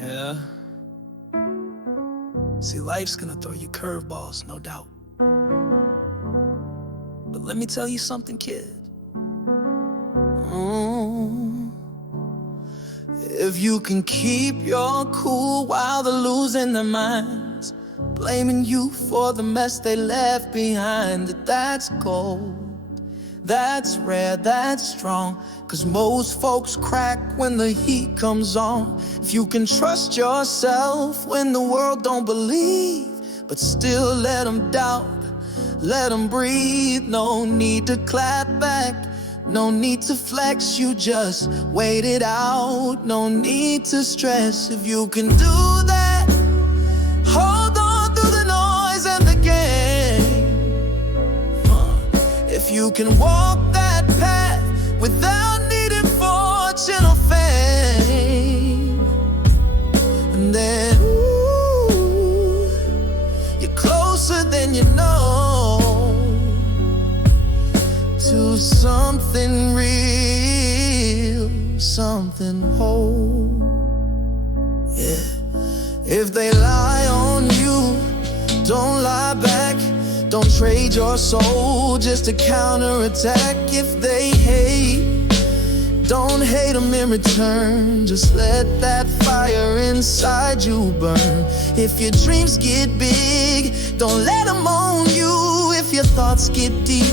Yeah. See, life's gonna throw you curveballs, no doubt. But let me tell you something, kid. If you can keep your cool while they're losing their minds, blaming you for the mess they left behind, that's gold. That's rare, that's strong, 'cause most folks crack when the heat comes on. If you can trust yourself when the world don't believe, but still let them doubt, let them breathe. No need to clap back, no need to flex, you just wait it out. No need to stress. If you can do that, hold on through the noise and the game. If you can walk that path without needing fortune or fame, and then you're closer than you know to something real, something whole. Yeah. If they lie on you, don't lie back. Don't trade your soul just to counterattack. If they hate, don't hate them in return. Just let that fire inside you burn. If your dreams get big, don't let them own you. If your thoughts get deep,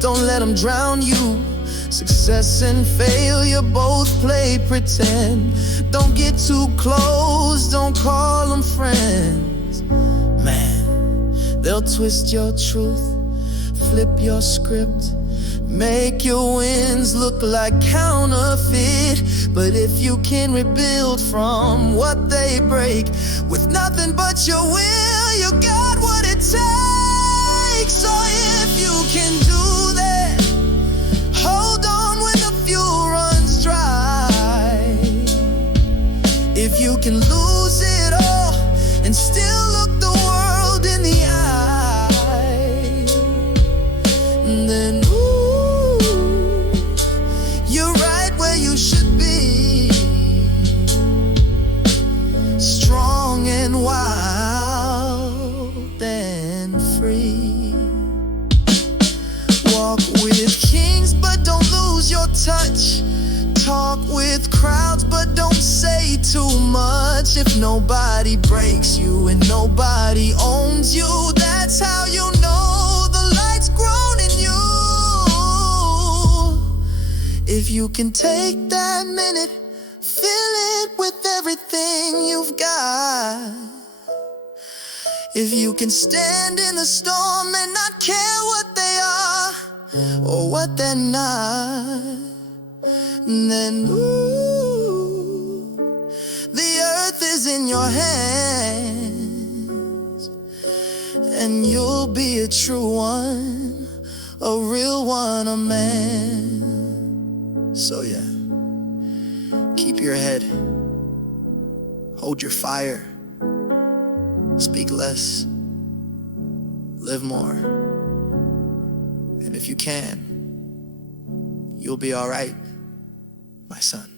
don't let them drown you. Success and failure both play pretend. Don't get too close, don't call them friends. Man, they'll twist your truth, flip your script, make your wins look like counterfeit. But if you can rebuild from what they break with nothing but your will, you got what it takes. So if you can do that, hold on when the fuel runs dry. If you can lose it all and still look the world in the eye, then you're right where you should be. Strong and wild and free. Walk with kings, but don't lose your touch. Talk with crowds, but don't say too much. If nobody breaks you and nobody owns you, that's how you know the light's grown in you. If you can take that minute, fill it with everything you've got. If you can stand in the storm and not care what they are or what they're not, then the earth is in your hands, and you'll be a true one, a real one, a man. So yeah, keep your head, hold your fire, speak less, live more, and if you can, you'll be all right, my son.